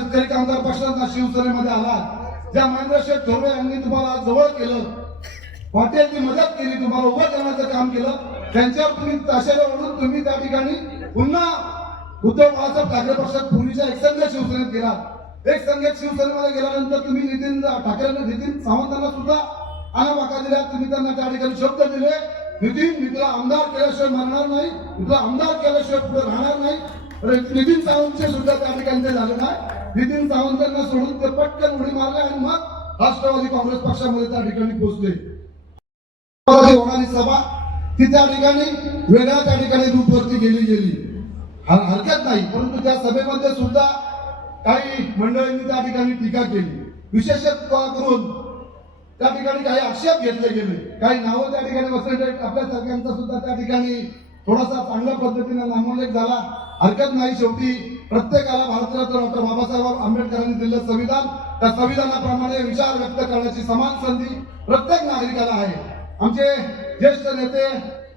शेतकरी कामगार पक्षाचा शिवसेनेमध्ये आला ज्या महेंद्र थोरवे यांनी तुम्हाला जवळ केलं हॉटेलची मदत केली तुम्हाला उभं करण्याचं काम केलं त्यांच्यावर तुम्ही ताशेला ओढून तुम्ही त्या ठिकाणी पुन्हा उद्धव बाळासाहेब ठाकरे पक्षात पूर्वीच्या एकसंघ शिवसेनेत गेला एक संघ शिवसेनेमध्ये गेल्यानंतर तुम्ही नितीन ठाकरे नितीन सावंतांना सुद्धा अनावाका दिल्या तुम्ही त्यांना त्या ठिकाणी शब्द दिले. नितीन मी तुला आमदार केल्याशिवाय मरणार नाही. तुला आमदार केल्याशिवाय पुढे राहणार नाही. नितीन सावंतचे सुद्धा त्या ठिकाणी ते झाले नाही. नितीन सावंतांना सोडून ते पटकन उडी मारले आणि मग राष्ट्रवादी काँग्रेस पक्षामध्ये त्या ठिकाणी पोहोचले. होणारी सभा ती त्या ठिकाणी वेगळ्या त्या ठिकाणी रूपवरती गेली गेली. हरकत नाही परंतु त्या सभेमध्ये सुद्धा काही मंडळींनी त्या ठिकाणी टीका केली. विशेषतः करून त्या ठिकाणी काही आक्षेप घेतले गेले. काही नावं त्या ठिकाणी बसले आपल्या सगळ्यांचा सुद्धा त्या ठिकाणी थोडासा चांगल्या पद्धतीने नामोल्लेख झाला. हरकत नाही शेवटी प्रत्येकाला भारतरत्न डॉक्टर बाबासाहेब आंबेडकरांनी दिलेलं संविधान त्या संविधानाप्रमाणे विचार व्यक्त करण्याची समान संधी प्रत्येक नागरिकाला आहे. आमचे ज्येष्ठ नेते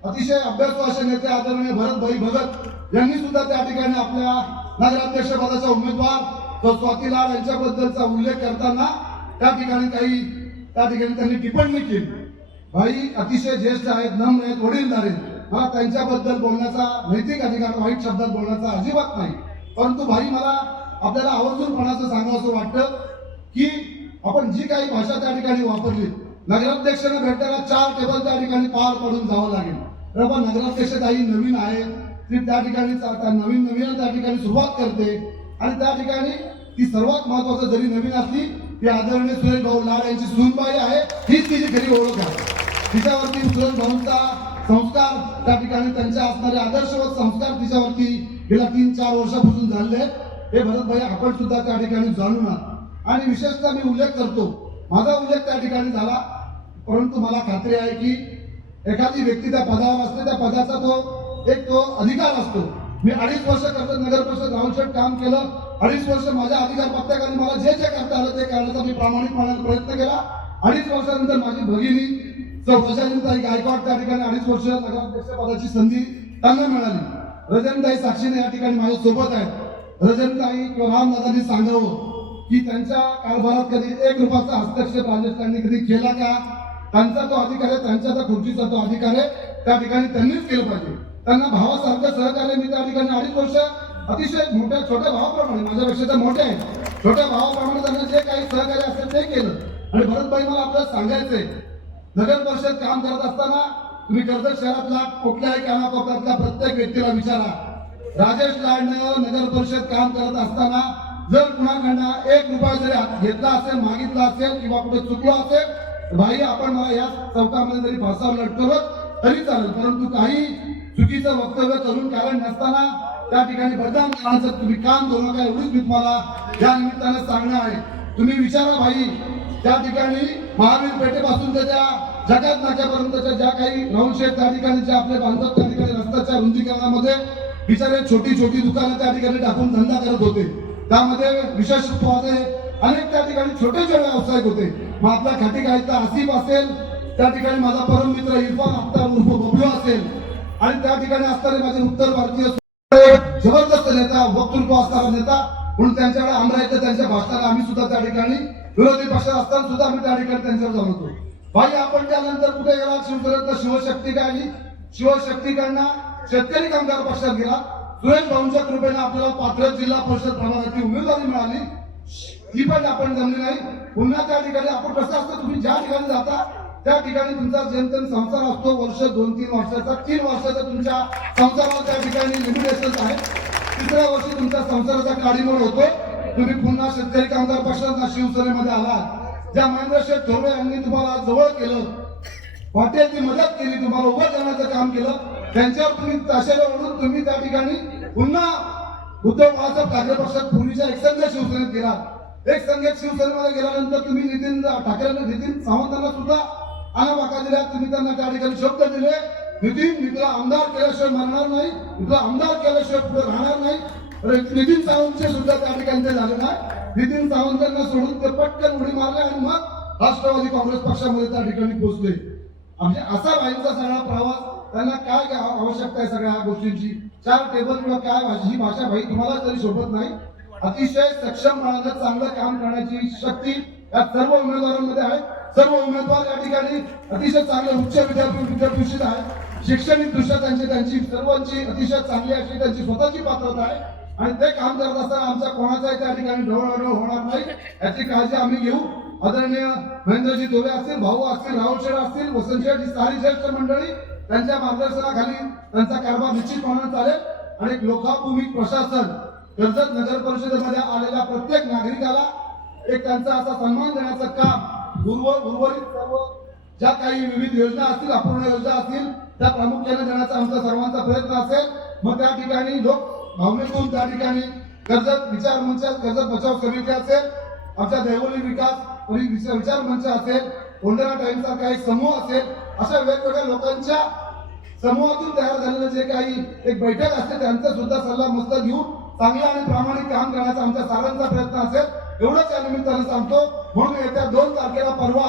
अतिशय अभ्यासू असे नेते आदरणीय भरतभाई भगत यांनी सुद्धा त्या ठिकाणी आपल्या नगराध्यक्ष पदाचा उमेदवार तो स्वाती लाड यांच्याबद्दलचा उल्लेख करताना त्या ठिकाणी काही त्या ठिकाणी त्यांनी टिप्पणी केली. भाई अतिशय ज्येष्ठ आहेत नम्र आहेत वडीलधार आहेत. मला त्यांच्याबद्दल बोलण्याचा नैतिक अधिकार वाईट शब्दात बोलण्याचा अजिबात नाही. परंतु भाई मला आपल्याला आवर्जूनपणाचं सांगावं असं वाटतं की आपण जी काही भाषा त्या ठिकाणी वापरली नगराध्यक्षांना भेटायला चार टेबल त्या ठिकाणी पार पडून जावं लागेल. बाबा नगराध्यक्ष काही नवीन आहे ती त्या ठिकाणी नवीन नवीन त्या ठिकाणी सुरुवात करते आणि त्या ठिकाणी ती सर्वात महत्वाचं जरी नवीन असली ती आदरणीय सुरेश भाऊ लाड यांची सूनबाई आहे हीच तिची खरी ओळख आहे. तिच्यावरती सुरेश भाऊंचा संस्कार त्या ठिकाणी त्यांच्या असणारे आदर्शवत संस्कार तिच्यावरती गेल्या तीन चार वर्षापासून झाले आहेत. हे भरतभाई आपण सुद्धा त्या ठिकाणी जाणून आहात आणि विशेषतः मी उल्लेख करतो. माझा उल्लेख त्या ठिकाणी झाला. परंतु मला खात्री आहे की एखादी व्यक्ती त्या पदावर असते त्या पदाचा तो एक तो अधिकार असतो. मी अडीच वर्ष कर्जत नगर परिषद राहुलशेठ काम केलं. अडीच वर्ष माझ्या अधिकार पत्त्याखाली मला जे जे करता आलं ते करण्याचा मी प्रामाणिकपणाने प्रयत्न केला. अडीच वर्षानंतर माझी भगिनी सौ रजनीताई गायकवाड त्या ठिकाणी अडीच वर्ष नगराध्यक्ष पदाची संधी त्यांना मिळाली. रजनताई साक्षीने या ठिकाणी माझ्या सोबत आहेत. रजनताई किंवा रामदादांनी सांगावं की त्यांच्या कारभारात कधी एक रुपयाचा हस्तक्षेप राजस्थानने कधी केला का? त्यांचा तो अधिकार आहे त्यांच्या त्या खुर्चीचा तो अधिकार आहे. त्या ठिकाणी त्यांनीच केलं पाहिजे. त्यांना भावासारखं सहकार्य मी त्या ठिकाणी अडीच वर्ष अतिशय मोठ्या छोट्या भावाप्रमाणे माझ्यापेक्षा त्या मोठ्या आहेत. छोट्या भावाप्रमाणे त्यांना जे काही सहकार्य असेल ते केलं. आणि भरतभाई मला आपल्याला सांगायचंय नगर परिषद काम करत असताना तुम्ही कर्जत शहरातला कुठल्याही कानाकोपऱ्यातल्या प्रत्येक व्यक्तीला विचारा. राजेश लाडनं नगर परिषद काम करत असताना जर कुणाकडनं एक रुपया जरी हात घेतला असेल मागितला असेल किंवा कुठे चुकलो असेल भाई आपण मला या चौकामध्ये जरी फासावर लटकवत तरी चालेल. परंतु काही चुकीचं वक्तव्य करून कारण नसताना त्या ठिकाणी बदनाम करण्याचं तुम्ही काम करू नका एवढीच मी तुम्हाला या निमित्तानं सांगणं आहे. तुम्ही विचारा भाई. त्या ठिकाणी महावीर पेठेपासून त्याच्या जगात नाक्यापर्यंतच्या ज्या काही राऊंड त्या ठिकाणी जे आपले बांधतात त्या ठिकाणी रस्त्याच्या रुंदीकरणामध्ये बिचारे छोटी छोटी दुकानं त्या ठिकाणी टाकून धंदा करत होते. त्यामध्ये विशेष अनेक त्या ठिकाणी छोटे छोटे व्यावसायिक होते. मग आपला खाटी गायचा आसिफ असेल त्या ठिकाणी माझा परम मित्र इरफान अख्तर उर्फ बबलू असेल. आणि त्या ठिकाणी असणारे माझे उत्तर भारतीय जबरदस्त नेता वक्तृत्व असणारा नेता म्हणून त्यांच्याकडे आमरायचं त्यांच्या भाषणाला आम्ही सुद्धा त्या ठिकाणी विरोधी पक्षात असताना सुद्धा आम्ही त्या ठिकाणी त्यांच्यावर जात होतो भाई आपण त्यानंतर कुठे गेला शिवपर्यंत शिवशक्ती काढली शिवशक्तीकडनं शेतकरी कामगार पक्षात गेला. सुरेश भाऊंच्या कृपेने आपल्याला पात्र जिल्हा परिषद प्रमाणाची उमेदवारी मिळाली. ही पण आपण जमली नाही. पुन्हा त्या ठिकाणी आपण कसं असतं? तुम्ही ज्या ठिकाणी जाता त्या ठिकाणी तुमचा जेमतेम संसार असतो. वर्ष दोन तीन वर्षाचा तीन वर्षाचा तुमच्या संसारावर त्या ठिकाणी लिमिटेशन आहे. तिसऱ्या वर्षी तुमच्या संसाराचा काळीमोड होतो तुम्ही पुन्हा शेतकरी कामगार पक्षात शिवसेनेमध्ये आलात. ज्या महेंद्र थोरवे यांनी तुम्हाला जवळ केलं हॉटेलची मदत केली तुम्हाला उभं करण्याचं काम केलं त्यांच्यावर तुम्ही ताशेला ओढून तुम्ही त्या ठिकाणी पुन्हा उद्धव बाळासाहेब ठाकरे पक्षात पूर्वीच्या एकसंघ शिवसेनेत गेला. एक संघ शिवसेनेमध्ये गेल्यानंतर तुम्ही नितीन ठाकरे नितीन सावंतांना सुद्धा अनावाका दिल्या. तुम्ही त्यांना त्या ठिकाणी शब्द दिले. नितीन मी तुला आमदार केल्याशिवाय मरणार नाही. मी तुला आमदार केल्याशिवाय पुढे राहणार नाही. नितीन सावंतचे सुद्धा त्या ठिकाणी ते झाले नाही. नितीन सावंतांना सोडून ते पटकन उडी मारले आणि मग राष्ट्रवादी काँग्रेस पक्षामध्ये त्या ठिकाणी पोहोचले. म्हणजे असा बाईंचा सगळा प्रवास त्यांना काय आवश्यकता आहे सगळ्या ह्या गोष्टींची? चार टेबल किंवा काय ही भाषा भाई तुम्हाला तरी शोभत नाही. अतिशय सक्षम मार्गाने चांगलं काम करण्याची शक्ती या सर्व उमेदवारांमध्ये आहे. सर्व उमेदवार या ठिकाणी अतिशय चांगले उच्च विद्यापीठ विद्यापीठ आहे शैक्षणिक दृष्ट्या त्यांची त्यांची सर्वांची अतिशय चांगली अशी त्यांची स्वतःची पात्रता आहे. आणि ते काम करत असताना आमच्या कोणाचाही त्या ठिकाणी ढवळ होणार नाही? याची काळजी आम्ही घेऊ. आदरणीय महेंद्रजी धोरे असतील भाऊ असतील राहुल शेठ असतील वसंतशेठ ही सारी ज्येष्ठ मंडळी त्यांच्या मार्गदर्शनाखाली त्यांचा कारभार निश्चितपणे चालेल. आणि लोकाभूमी प्रशासन कर्जत नगर परिषदेमध्ये आलेल्या प्रत्येक नागरिकाला एक त्यांचा असा सन्मान देण्याचं काम उर्वर उर्वरित सर्व ज्या काही विविध योजना असतील अपूर्ण योजना असतील त्या प्रामुख्याने देण्याचा आमचा सर्वांचा प्रयत्न असेल. मग त्या ठिकाणी लोक भावनेतून त्या ठिकाणी कर्जत विचार मंच कर्जत बचाव समिती असेल आमच्या दैवली विकास विचार मंच असेल कोंढरा टाइमचा काही समूह असेल अशा वेगवेगळ्या लोकांच्या समूहातून तयार झालेलं जे काही एक बैठक असते त्यांचा सुद्धा सल्ला मस्त घेऊन चांगला आणि प्रामाणिक काम करण्याचा आमच्या सारांचा प्रयत्न असेल एवढंच या निमित्तानं सांगतो. म्हणून येत्या दोन तारखेला परवा